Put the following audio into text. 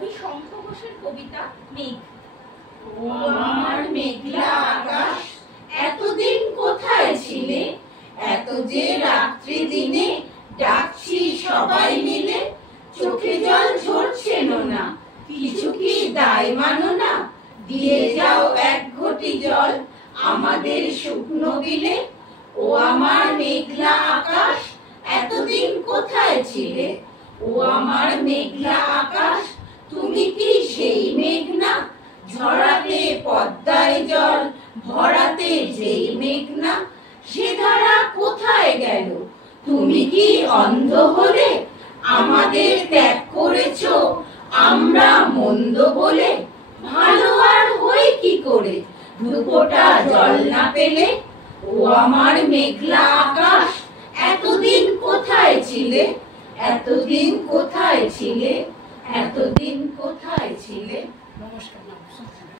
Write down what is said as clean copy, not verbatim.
কবি শঙ্খ ঘোষের কবিতা মেঘ। ও আমার মেঘলা আকাশ, এতদিন কোথায় ছিলে? এত যে রাত্রি দিনে ডাকছি সবাই মিলে, চোখে জল ঝরছে না, কিছু কি দায় মানো না? দিয়ে যাও এক ঘটি জল আমাদের শুকনো বিলে। ও আমার মেঘলা আকাশ, এতদিন কোথায় ছিলে? ও আমার মেঘলা আকাশ, তুমি কি সেই মেঘ না? ঝরাতে পদ্মায় জল ভরাতে যেই মেঘ না, সে ধারা কোথায় গেল? তুমি কি অন্ধ হলে? আমাদের ত্যাগ করেছো আমরা মন্দ বলে? ভালো আর হই কি করে দুপোটা জল না পেলে? ও আমার মেঘলা আকাশ, এতদিন কোথায় ছিলে? এতদিন কোথায় ছিলে? এতদিন কোথায় ছিলে? নমস্কার।